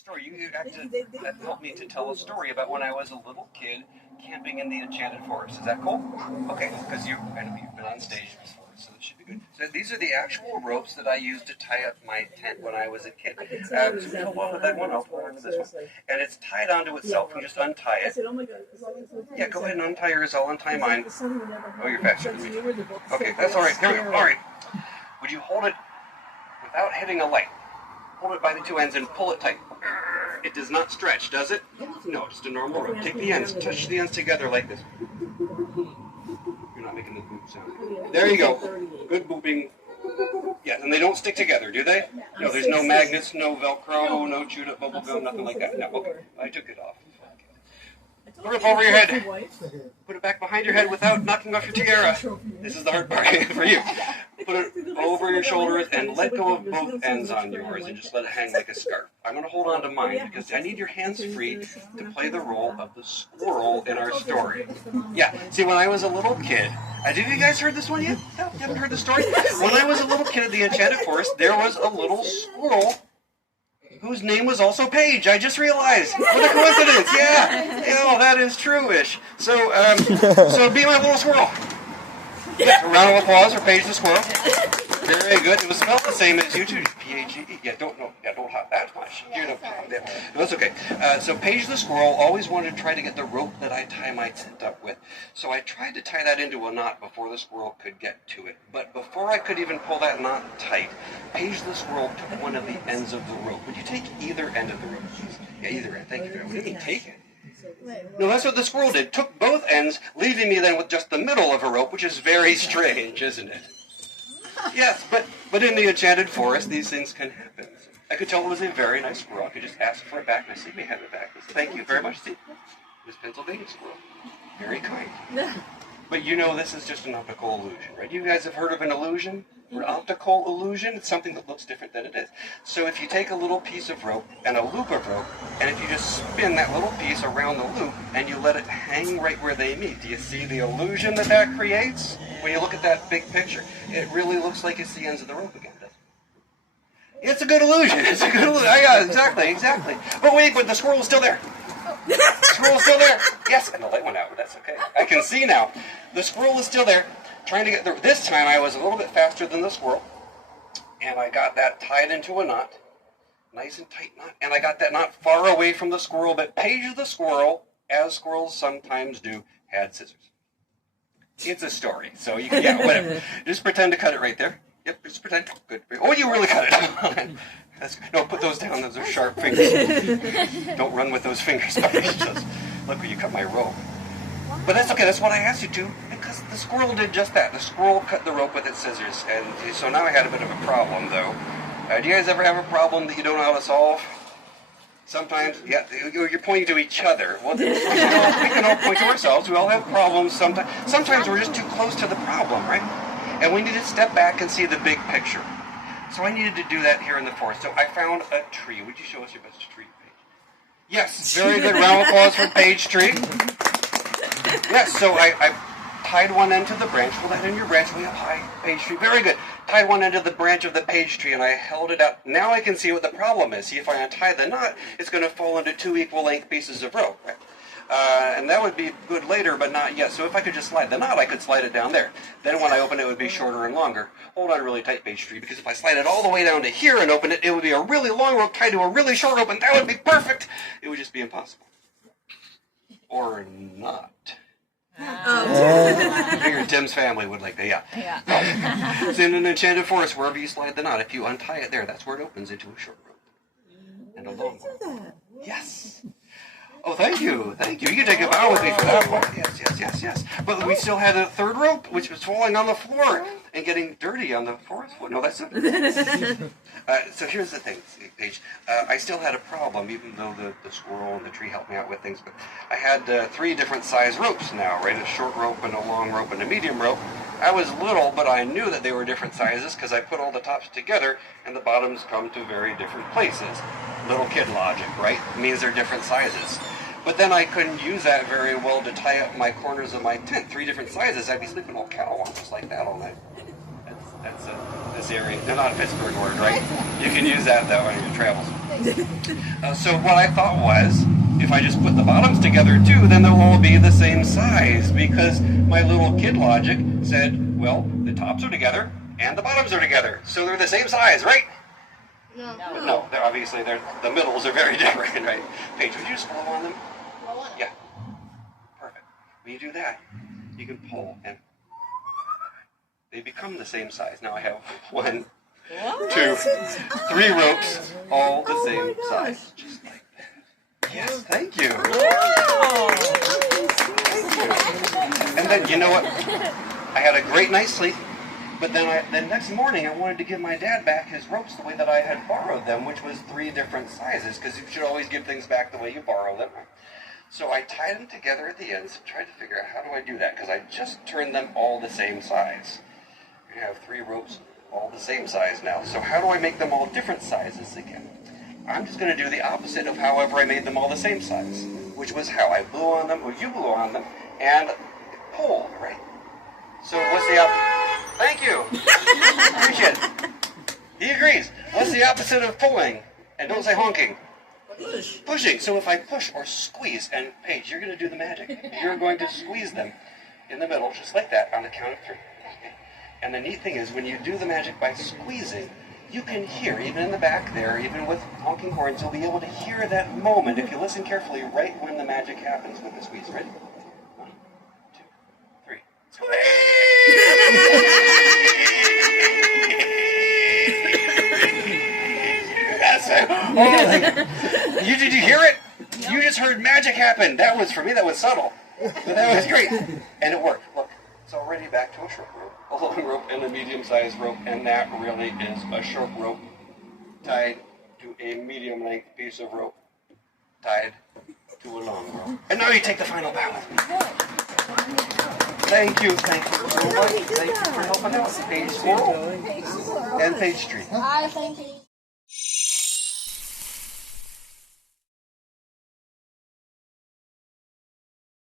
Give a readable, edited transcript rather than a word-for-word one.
story. You that helped me to tell a story about when I was a little kid camping in the Enchanted Forest. Is that cool? Okay, because you've been on stage before, so that should be good. So these are the actual ropes that I used to tie up my tent when I was a kid. So we hold on to that one, I'll hold on to this one. And it's tied onto itself. You just untie it. Yeah, go ahead and untie yours. I'll untie mine. Oh, you're faster than me. Okay, that's all right. Here we go. All right. Would you hold it without hitting a light? Hold it by the two ends and pull it tight. It does not stretch, does it? No, just a normal rope. Take the ends, touch the ends together like this. You're not making the boop sound. There you go. Good booping. Yeah, and they don't stick together, do they? No, there's no magnets, no Velcro, no chewed up bubble gum, nothing like that. No, okay. I took it off. Put it over your head. Put it back behind your head without knocking off your tiara. This is the hard part for you. Put it over your shoulders and let go of both ends on yours and just let it hang like a scarf. I'm going to hold on to mine because I need your hands free to play the role of the squirrel in our story. Yeah, see, when I was a little kid, have you guys heard this one yet? No, you haven't heard the story? When I was a little kid at the Enchanted Forest, there was a little squirrel whose name was also Paige. I just realized. What a coincidence. Yeah, that is true-ish. So be my little squirrel. Yeah, a round of applause for Paige the squirrel. Very good. It was spelled the same as you two. P-H-E-E. Yeah, don't hop that much. No, that's okay. So Paige the squirrel always wanted to try to get the rope that I tie my tent up with. So I tried to tie that into a knot before the squirrel could get to it. But before I could even pull that knot tight, Paige the squirrel took one of the ends of the rope. Would you take either end of the rope, please? Yeah, either end. Thank you. We didn't take it. No, that's what the squirrel did. Took both ends, leaving me then with just the middle of a rope, which is very strange, isn't it? Yes, but in the Enchanted Forest, these things can happen. I could tell it was a very nice squirrel. I could just ask for it back, and I said, "May I have it back?" Thank you very much, Steve. Miss Pennsylvania squirrel. Very kind. But you know this is just an optical illusion, right? You guys have heard of an illusion? Or optical illusion? It's something that looks different than it is. So if you take a little piece of rope and a loop of rope, and if you just spin that little piece around the loop, and you let it hang right where they meet, do you see the illusion that creates? When you look at that big picture, it really looks like it's the ends of the rope again, doesn't it? It's a good illusion. It's a good illusion. Yeah, exactly. But wait, the squirrel is still there. The squirrel is still there. Yes, and the light went out, but that's okay. I can see now. The squirrel is still there, trying to get there. This time I was a little bit faster than the squirrel, and I got that tied into a knot, nice and tight knot, and I got that knot far away from the squirrel, but Paige the squirrel, as squirrels sometimes do, had scissors. It's a story, so you can, whatever. Just pretend to cut it right there. Yep, just pretend. Good. Oh, you really cut it. No, put those down. Those are sharp fingers. Don't run with those fingers. Look where you cut my rope. But that's okay. That's what I asked you to, because the squirrel did just that. The squirrel cut the rope with its scissors, and so now I had a bit of a problem, though. Do you guys ever have a problem that you don't know how to solve? Sometimes, yeah, you're pointing to each other. Well, we can all point to ourselves. We all have problems sometimes. Sometimes we're just too close to the problem, right? And we need to step back and see the big picture. So I needed to do that here in the forest. So I found a tree. Would you show us your best tree, Paige? Yes, very good. Round of applause for Paige Tree. Yes, so I tied one end to the branch. Pull that in your branch way up high, Paige Tree. Very good. Tied one end to the branch of the Paige Tree, and I held it out. Now I can see what the problem is. See, if I untie the knot, it's going to fall into two equal length pieces of rope, right? And that would be good later, but not yet. So if I could just slide the knot, I could slide it down there. Then when I open it, it would be shorter and longer. Hold on really tight, Paige Tree, because if I slide it all the way down to here and open it, it would be a really long rope tied to a really short rope, and that would be perfect. It would just be impossible. Or not. I figured Tim's family would like that, yeah. It's in an Enchanted Forest, wherever you slide the knot. If you untie it there, that's where it opens into a short rope. And a long rope. Yes. Oh, thank you. You can take a bow with me for that one. Yes. But we still had a third rope, which was falling on the floor and getting dirty on the fourth foot. No, that's not it. So here's the thing, Paige. I still had a problem, even though the squirrel and the tree helped me out with things. But I had 3 different size ropes now, right? A short rope and a long rope and a medium rope. I was little, but I knew that they were different sizes because I put all the tops together and the bottoms come to very different places. Little kid logic, right? It means they're different sizes. But then I couldn't use that very well to tie up my corners of my tent. 3 different sizes. I'd be sleeping all cow on just like that all night. That's this area. They're not a Pittsburgh word, right? You can use that though on your travels. So what I thought was, if I just put the bottoms together too, then they'll all be the same size, because my little kid logic said, well, the tops are together and the bottoms are together, so they're the same size, right? No, they're obviously the middles are very different, right? Paige, would you just blow on them? Blow on them. Yeah. Perfect. When you do that, you can pull and they become the same size. Now I have 1, 2, 3 ropes, all the same size. Just like that. Yes, thank you. And then, you know what? I had a great night's sleep, but then the next morning I wanted to give my dad back his ropes the way that I had borrowed them, which was 3 different sizes, because you should always give things back the way you borrow them. So I tied them together at the ends, tried to figure out how do I do that, because I just turned them all the same size. I have 3 ropes all the same size now. So how do I make them all different sizes again? I'm just going to do the opposite of however I made them all the same size, which was how I blew on them, or you blew on them, and pulled, right? So what's the opposite? Thank you. Appreciate it. He agrees. What's the opposite of pulling? And don't say honking. Pushing. So if I push or squeeze, and Paige, you're going to do the magic. You're going to squeeze them in the middle, just like that, on the count of 3. And the neat thing is, when you do the magic by squeezing, you can hear, even in the back there, even with honking horns, you'll be able to hear that moment, if you listen carefully, right when the magic happens with the squeeze. Ready? 1, 2, 3. That's it. Oh, did you hear it? You just heard magic happen. That was, for me, that was subtle. But that was great. And it worked. Look, it's already back to a short rope, a long rope, and a medium-sized rope, and that really is a short rope tied to a medium-length piece of rope tied to a long rope. And now you take the final bow with me. Thank you so much. Thank you for helping out, Paige Squirrel and Paige Street. Thank you.